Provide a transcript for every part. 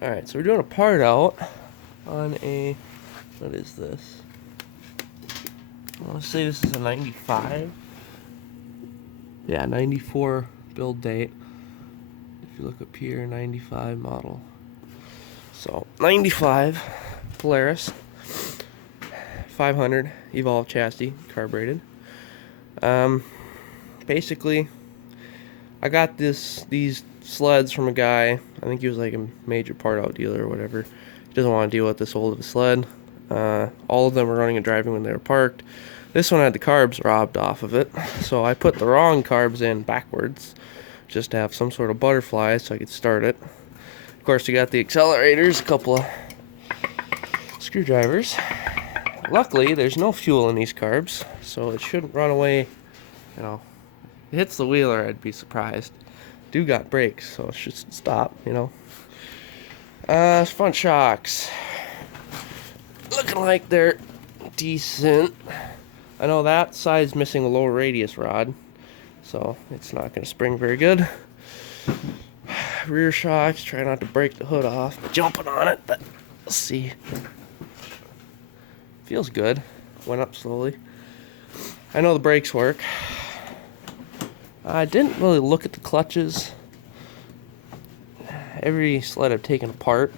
Alright, so we're doing a part out on a, what is this? I want to say this is a 95. Yeah, 94 build date. If you look up here, 95 model. So, 95 Polaris 500 Evolve chassis, carbureted. Basically, I got these sleds from a guy. I think he was like a major part out dealer or whatever. He doesn't want to deal with this old of a sled. All of them were running and driving when they were parked. This one had the carbs robbed off of it, so I put the wrong carbs in backwards just to have some sort of butterfly so I could start it. Of course, we got the accelerators, a couple of screwdrivers. Luckily, there's no fuel in these carbs, so it shouldn't run away. You know, if it hits the wheeler, I'd be surprised. Do got brakes, so it should stop, you know. Front shocks. Looking like they're decent. I know that side's missing a low radius rod, so it's not going to spring very good. Rear shocks, try not to break the hood off, jumping on it, but let's see. Feels good. Went up slowly. I know the brakes work. I didn't really look at the clutches. Every sled I've taken apart,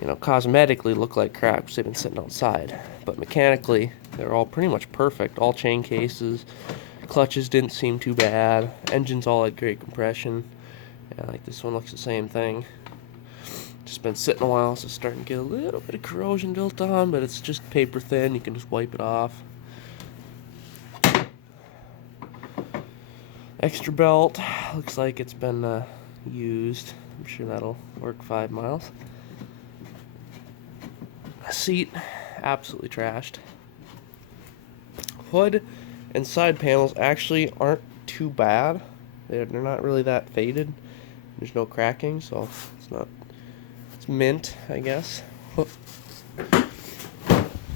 you know, cosmetically look like crap because they've been sitting outside. But mechanically, they're all pretty much perfect. All chain cases. Clutches didn't seem too bad. Engines all had great compression. Yeah, like this one looks the same thing. Just been sitting a while, so it's starting to get a little bit of corrosion built on, but it's just paper thin. You can just wipe it off. Extra belt. Looks like it's been used. I'm sure that'll work 5 miles. Seat, absolutely trashed. Hood and side panels actually aren't too bad. They're not really that faded. There's no cracking, so it's mint, I guess.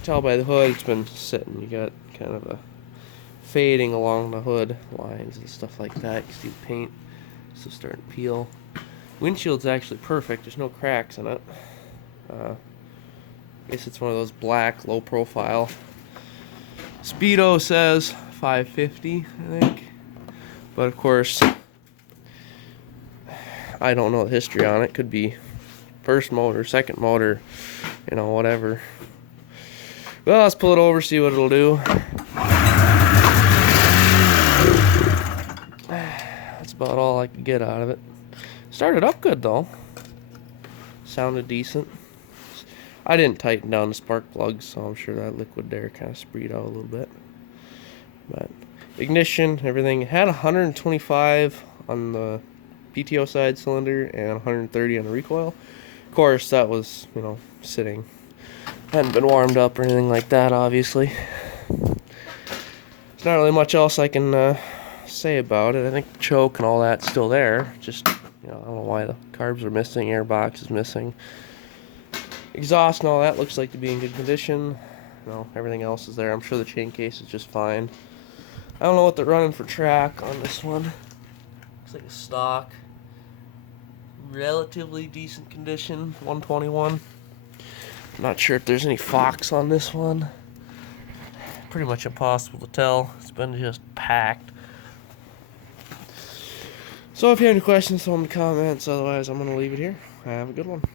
Tell by the hood it's been sitting. You got kind of a fading along the hood lines and stuff like that. You see the paint still starting to peel. Windshield's actually perfect. There's no cracks in it. I guess it's one of those black, low profile. Speedo says 550, I think. But of course, I don't know the history on it. Could be first motor, second motor, you know, whatever. Well, let's pull it over, see what it'll do. That's about all I could get out of it. Started up good though. Sounded decent. I didn't tighten down the spark plugs, so I'm sure that liquid there kind of spreed out a little bit. But ignition, everything had 125 on the PTO side cylinder and 130 on the recoil. Of course, that was, you know, sitting. Hadn't been warmed up or anything like that, obviously. There's not really much else I can say about it. I think the choke and all that's still there. Just, you know, I don't know why the carbs are missing, airbox is missing. Exhaust and all that looks like to be in good condition. You know, everything else is there. I'm sure the chain case is just fine. I don't know what they're running for track on this one. Looks like a stock. Relatively decent condition, 121. I'm not sure if there's any Fox on this one. Pretty much impossible to tell. It's been just packed. So if you have any questions, throw them in the comments. Otherwise, I'm going to leave it here. Have a good one.